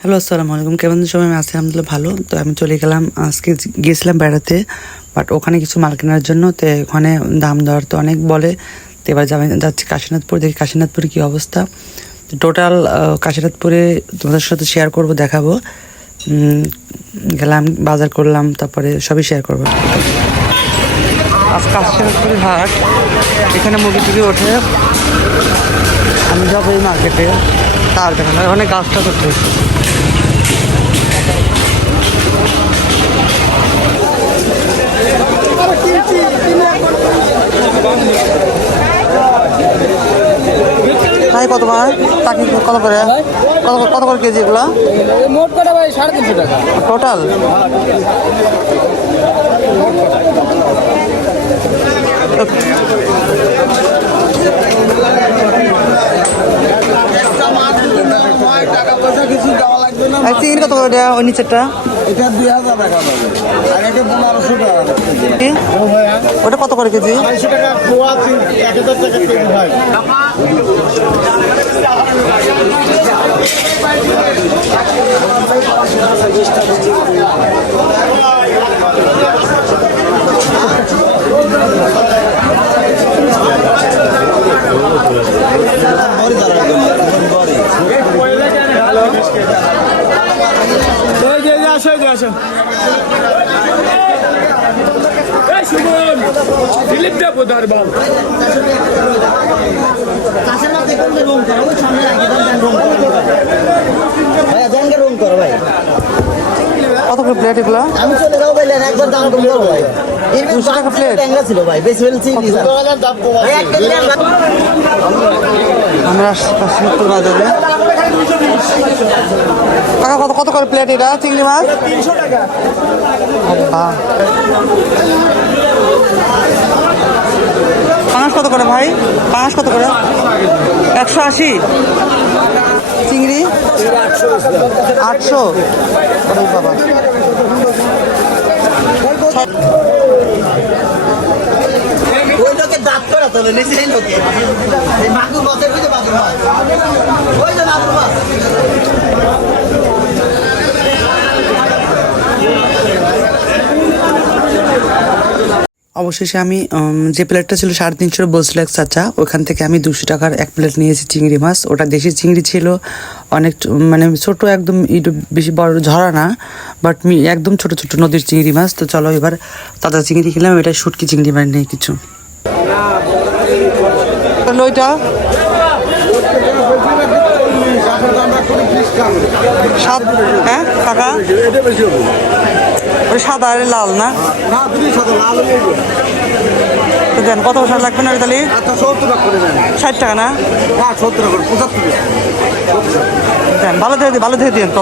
Hello, আসসালামু আলাইকুম। কেমন সবাই? আমি আছি আলহামদুলিল্লাহ ভালো। তো আমি চলে গেলাম, আজকে গিয়েছিলাম বেড়াতে, বাট ওখানে কিছু মাল কেনার জন্য। তো ওখানে দাম দর তো অনেক বলে। তো এবার যাচ্ছি কাশীনাথপুর, দেখি কাশীনাথপুরে কী অবস্থা। তো টোটাল কাশীনাথপুরে তোমাদের সাথে শেয়ার করব, দেখাবো। গেলাম, বাজার করলাম, তারপরে সবই শেয়ার করবো। আজ কাশীনাথপুরের হাট, এখানে মুরগি টুগি ওঠে। আমি যাবো এই মার্কেটে, তার দেখা অনেক গাছটা করতে। তাই কত ভাই? টাকি কত করে? কত করে কেজি এগুলো? মোট কটা ভাই 350 টাকা টোটাল। চিংড়ি কত করে ওই নিচেরটা? এটা 2000 টাকা পাবে, আর এটা 1500 টাকা। ওটা কত করে কেজি? 250 টাকা পোয়া, 1000 টাকা কেজি ভাই। কত করে প্লেট এগুলো? আমি চলে যাবো ভাই, একবার দাম কম করবো ভাই। 200 টাকা প্লেট ছিল ভাই, বেশি ফেলছি। আমরা কাশীনাথপুর বাজারে। কাকা কত কত করে প্লেট এটা চিংড়ি মাছ? 300 টাকা। পাঁচ কত করে ভাই? পাঁচ কত করে? 180। চিংড়ি 800। বাবা, ওই লোকের দাঁত করা তোলে নিচে লোকে মাগুর মাছের ভিতরে মাগুর মাছ, ওই যে মাগুর মাছ। অবশেষে আমি যে প্লেটটা ছিল 350 বলছিল এক চাচা, ওখান থেকে আমি 200 টাকার এক প্লেট নিয়েছি চিংড়ি মাছ। ওটা দেশি চিংড়ি ছিল, অনেক মানে ছোট, একদম একটু বেশি বড় ঝরা না, বাট একদম ছোট ছোট নদীর চিংড়ি মাছ। তো চলো এবার তাজা চিংড়ি খেলাম, এটা শুটকি চিংড়ি মাছ নেই কিছু। ওইটা হ্যাঁ কাকা, ওই সাদা আর লাল না? দেন কত বছর লাগবে না তাহলে? 60 টাকা না? দেন ভালো দিয়ে দিন তো।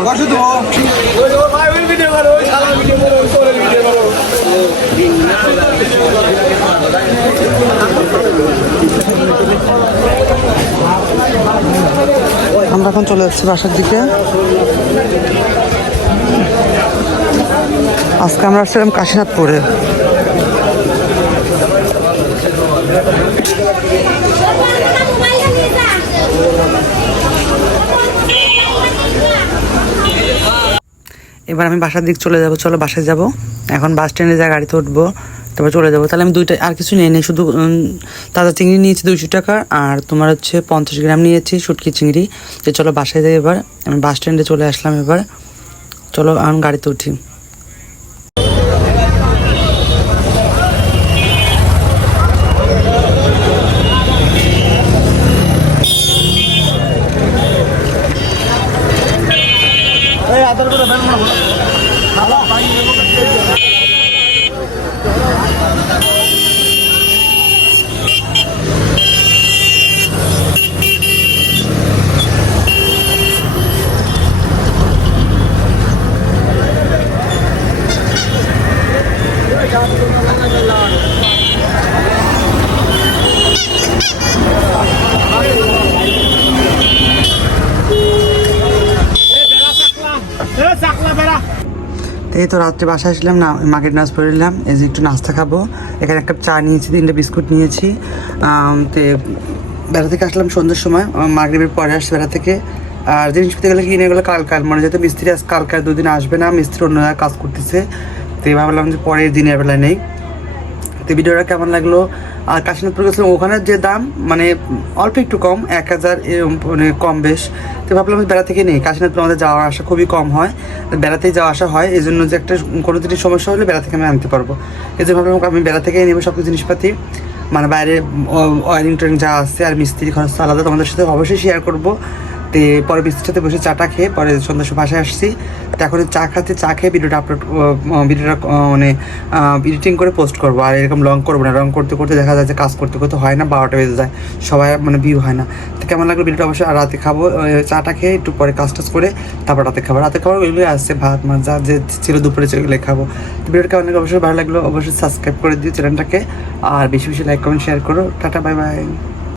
আমরা এখন চলে যাচ্ছি বাসার দিকে। আজকে আমরা আসছিলাম কাশীনাথপুরে। এবার আমি বাসার দিক চলে যাব। চলো বাসায় যাব, এখন বাস স্ট্যান্ডে যা গাড়িতে উঠবো, তারপর চলে যাবো। তাহলে আমি দুইটা আর কিছু নিয়ে নিই, শুধু তাজা চিংড়ি নিয়েছি 200 টাকা, আর তোমার হচ্ছে 50 গ্রাম নিয়েছি শুটকি চিংড়ি। তো চলো বাসায় যাই। এবার আমি বাস স্ট্যান্ডে চলে আসলাম। এবার চলো এখন গাড়িতে উঠি। এই তো রাত্রে বাসায় আসলাম না, মার্কেট নাচ পরে নিলাম, এই যে একটু নাস্তা খাবো। এখানে একটা চা নিয়েছি, 3টে বিস্কুট নিয়েছি। তো বেড়া থেকে আসলাম সন্ধ্যের সময়, মাগরিবের পরে আসছি বেড়া থেকে। আর জিনিসপত্র গেলে কিনে গেলে কাল মানে যেহেতু মিস্ত্রি আজ কালকে 2 দিন আসবে না, মিস্ত্রি অন্য জায়গায় কাজ করতেছে, তো ভাবলাম যে পরের দিনের বেলায় নেই। তো ভিডিওটা কেমন লাগলো? আর কাশীনাথপুর গেছিলাম, ওখানে যে দাম মানে অল্প একটু কম, 1000 মানে কম বেশ। তো ভাবলাম বেড়া থেকে নেই, কাশীনাথপুর আমাদের যাওয়া আসা খুবই কম হয়, বেড়াতেই যাওয়া আসা হয়, এই জন্য যে একটা কোনো জিনিস সমস্যা হলে বেড়া থেকে আমি আনতে পারবো, এই জন্য ভাবলাম আমি বেড়া থেকে নেবো সব কিছু জিনিসপাতি, মানে বাইরে ওয়ারিং টোয়ারিং যা আছে, আর মিস্ত্রি খরচ আলাদা তোমাদের সাথে অবশ্যই শেয়ার করবো। তো পরে মিস্ত্রির সাথে বসে চাটা খেয়ে পরে সন্ধ্যার সময় বাসায় আসছি। তো এখন চা খেয়ে ভিডিওটা মানে এডিটিং করে পোস্ট করবো, আর এরকম লং করবো না, রং করতে করতে দেখা যায় যে কাজ করতে করতে হয় না, 12টা বেজে যায়, সবাই মানে ভিউ হয় না। তো কেমন লাগলো ভিডিওটা অবশ্যই। আর রাতে খাবো, চাটা খেয়ে একটু পরে কাজ টাজ করে তারপর রাতে খাবার ওইগুলোই আসছে, ভাত মাছ যা যে ছিল দুপুরে সেগুলো খাবো। তো ভিডিওটা কেমন লাগলো অবশ্যই, ভালো লাগলো অবশ্যই সাবস্ক্রাইব করে দিও চ্যানেলটাকে, আর বেশি বেশি লাইক কমেন্ট শেয়ার করো। Tata, bye bye.